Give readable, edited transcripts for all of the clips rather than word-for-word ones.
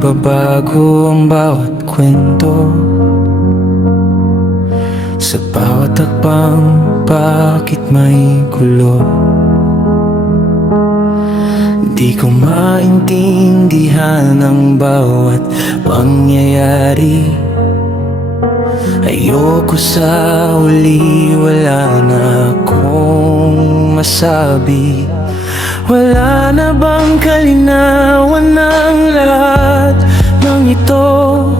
nagbabago ang bawat kwento. Sa bawat takbang, bakit may gulo? Di ko maintindihan ang bawat pangyayari. Ayoko sa huli, wala na akong masabi. Wala na bang kalinawan ng lahat ng ito?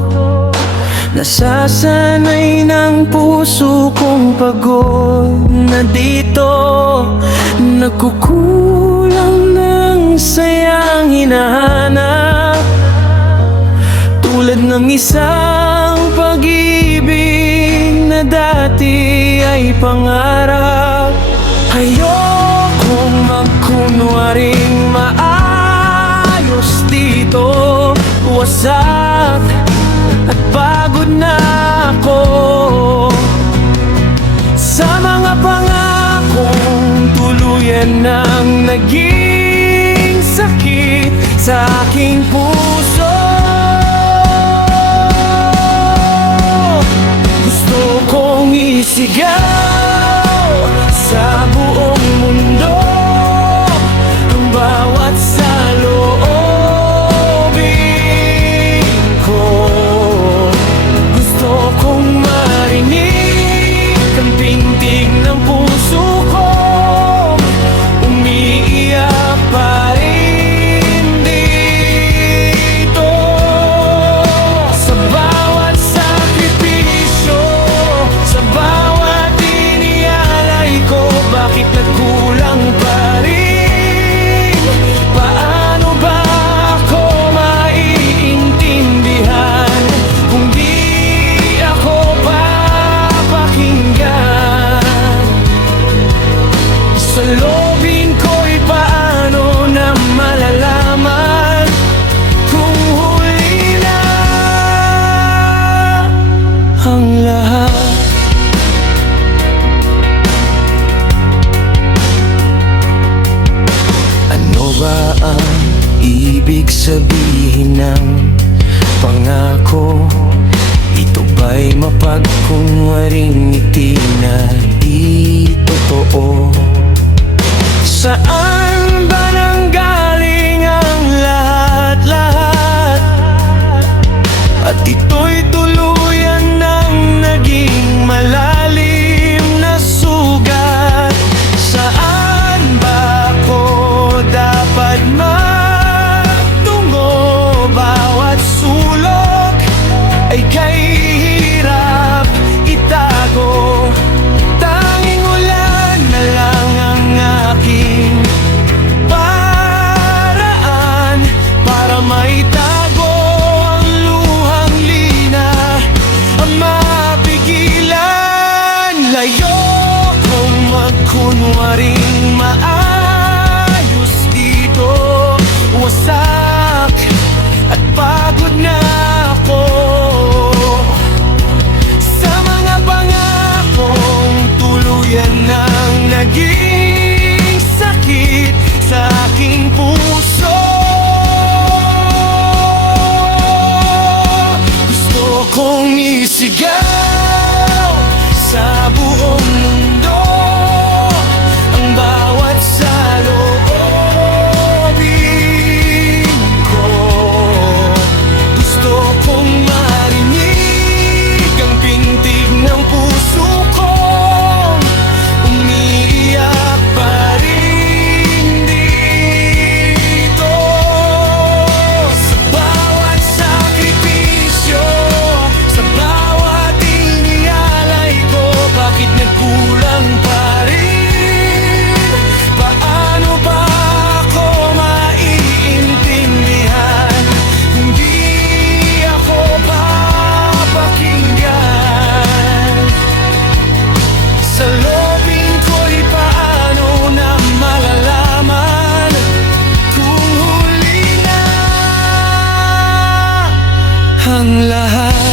Nasasanay ng puso kong pagod na dito. Nagkukulang ng sayang hinahanap, tulad ng isang pag-ibig na dati ay pangarap. Ayokong magkunwaring maayos dito. Wasak at pagod na ako sa mga pangakong tuluyan ng naging sakit sa aking puso. Gusto kong isigaw sa buong mundo ang bawat saloobin ko. Gusto kong marinig ang tintig ng puso ko, umiiyak pa rin dito. Sa bawat sakripisyo, sa bawat inialay ko, bakit nagkulang pa rin? Paano ba ako maiintindihan kung di ako papakinggan? Sa loobin ko'y paano na malalaman kung huli na ang lahat? Ano ba ang ibig sabihin ng pangako? Ito ba'y mapagkunwaring ngiti na di totoo? Saan ba nanggaling ang lahat-lahat? At ito'y tuluyan ng naging malalim na sugat. Saan ba ako dapat magtungo? Bawat sulok ay kahirap itago. Tanging ulan na lang ang aking paraan para maitago ang luhang lina, ang mapigilan. Ayokong magkunwaring maayos dito. Wasak at pagod na ako sa mga pangakong tuluyan ng naging sakit sa aking puso. Gusto kong isigaw sa buong mundo ang bawat saloobin ko. Gusto kong marinig ang pintig ng puso ko, umiiyak pa rin dito. Sa bawat sakripisyo, sa bawat inialay ko, bakit nagkulang pa rin? Paano ba ako maiintindihan kung di ako papakinggan? Sa loobin ko'y paano na malalaman kung huli na ang lahat?